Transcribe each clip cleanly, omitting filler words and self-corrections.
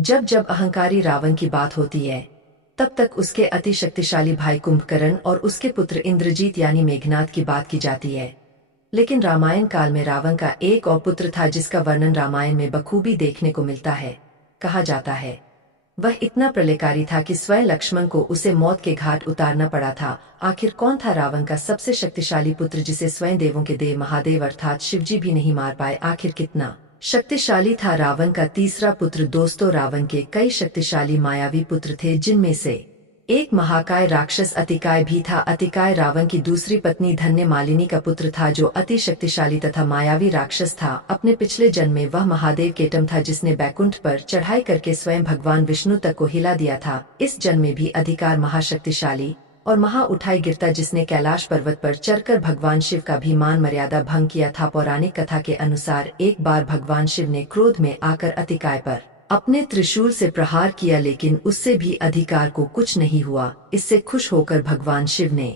जब जब अहंकारी रावण की बात होती है, तब तक उसके अति शक्तिशाली भाई कुंभकर्ण और उसके पुत्र इंद्रजीत यानी मेघनाद की बात की जाती है। लेकिन रामायण काल में रावण का एक और पुत्र था जिसका वर्णन रामायण में बखूबी देखने को मिलता है। कहा जाता है वह इतना प्रलयकारी था कि स्वयं लक्ष्मण को उसे मौत के घाट उतारना पड़ा था। आखिर कौन था रावण का सबसे शक्तिशाली पुत्र जिसे स्वयं देवों के देव महादेव अर्थात शिवजी भी नहीं मार पाए? आखिर कितना शक्तिशाली था रावण का तीसरा पुत्र? दोस्तों, रावण के कई शक्तिशाली मायावी पुत्र थे, जिनमें से एक महाकाय राक्षस अतिकाय भी था। अतिकाय रावण की दूसरी पत्नी धन्य मालिनी का पुत्र था, जो अति शक्तिशाली तथा मायावी राक्षस था। अपने पिछले जन्म में वह महादेव केटम था, जिसने बैकुंठ पर चढ़ाई करके स्वयं भगवान विष्णु तक को हिला दिया था। इस जन्म में भी अधिकार महाशक्तिशाली और महा उठाई गिरता, जिसने कैलाश पर्वत पर चढ़कर भगवान शिव का भी मान मर्यादा भंग किया था। पौराणिक कथा के अनुसार एक बार भगवान शिव ने क्रोध में आकर अतिकाय पर अपने त्रिशूल से प्रहार किया, लेकिन उससे भी अधिकार को कुछ नहीं हुआ। इससे खुश होकर भगवान शिव ने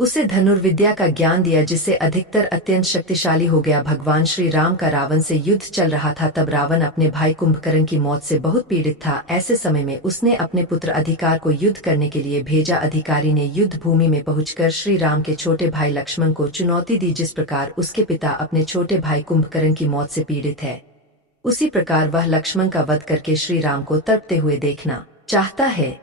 उसे धनुर्विद्या का ज्ञान दिया, जिससे अधिकतर अत्यंत शक्तिशाली हो गया। भगवान श्री राम का रावण से युद्ध चल रहा था, तब रावण अपने भाई कुंभकर्ण की मौत से बहुत पीड़ित था। ऐसे समय में उसने अपने पुत्र अधिकार को युद्ध करने के लिए भेजा। अधिकारी ने युद्ध भूमि में पहुंचकर श्री राम के छोटे भाई लक्ष्मण को चुनौती दी। जिस प्रकार उसके पिता अपने छोटे भाई कुंभकर्ण की मौत से पीड़ित है, उसी प्रकार वह लक्ष्मण का वध करके श्री राम को तड़पते हुए देखना चाहता है।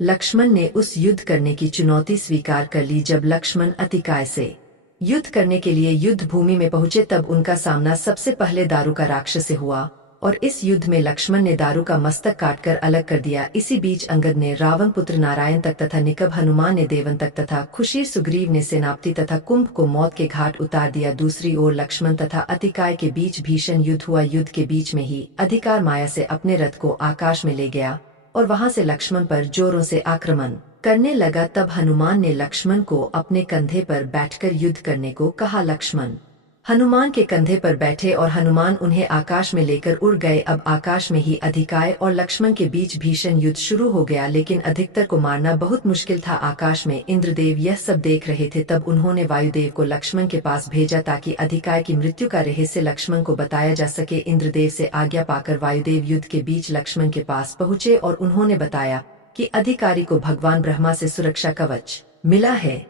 लक्ष्मण ने उस युद्ध करने की चुनौती स्वीकार कर ली। जब लक्ष्मण अतिकाय से युद्ध करने के लिए युद्ध भूमि में पहुंचे, तब उनका सामना सबसे पहले दारू का राक्षस से हुआ और इस युद्ध में लक्ष्मण ने दारू का मस्तक काटकर अलग कर दिया। इसी बीच अंगद ने रावण पुत्र नारायण तक तथा निकभ हनुमान ने देवन तक तथा खुशीर सुग्रीव ने सेनापति तथा कुंभ को मौत के घाट उतार दिया। दूसरी ओर लक्ष्मण तथा अतिकाय के बीच भीषण युद्ध हुआ। युद्ध के बीच में ही अधिकार माया से अपने रथ को आकाश में ले गया और वहां से लक्ष्मण पर जोरों से आक्रमण करने लगा। तब हनुमान ने लक्ष्मण को अपने कंधे पर बैठकर युद्ध करने को कहा। लक्ष्मण हनुमान के कंधे पर बैठे और हनुमान उन्हें आकाश में लेकर उड़ गए। अब आकाश में ही अधिकाय और लक्ष्मण के बीच भीषण युद्ध शुरू हो गया, लेकिन अधिकतर को मारना बहुत मुश्किल था। आकाश में इंद्रदेव यह सब देख रहे थे। तब उन्होंने वायुदेव को लक्ष्मण के पास भेजा ताकि अधिकाय की मृत्यु का रहस्य लक्ष्मण को बताया जा सके। इंद्रदेव से आज्ञा पाकर वायुदेव युद्ध के बीच लक्ष्मण के पास पहुंचे और उन्होंने बताया कि अधिकारी को भगवान ब्रह्मा से सुरक्षा कवच मिला है,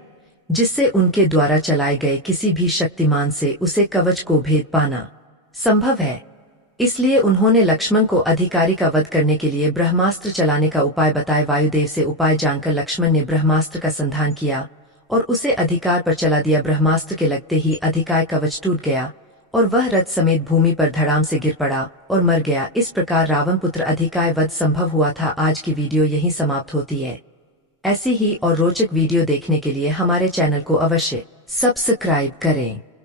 जिससे उनके द्वारा चलाए गए किसी भी शक्तिमान से उसे कवच को भेद पाना संभव है। इसलिए उन्होंने लक्ष्मण को अधिकारी का वध करने के लिए ब्रह्मास्त्र चलाने का उपाय बताए। वायुदेव से उपाय जानकर लक्ष्मण ने ब्रह्मास्त्र का संधान किया और उसे अधिकार पर चला दिया। ब्रह्मास्त्र के लगते ही अधिकाय कवच टूट गया और वह रथ समेत भूमि पर धड़ाम से गिर पड़ा और मर गया। इस प्रकार रावण पुत्र अधिकाय वध संभव हुआ था। आज की वीडियो यहीं समाप्त होती है। ऐसी ही और रोचक वीडियो देखने के लिए हमारे चैनल को अवश्य सब्सक्राइब करें।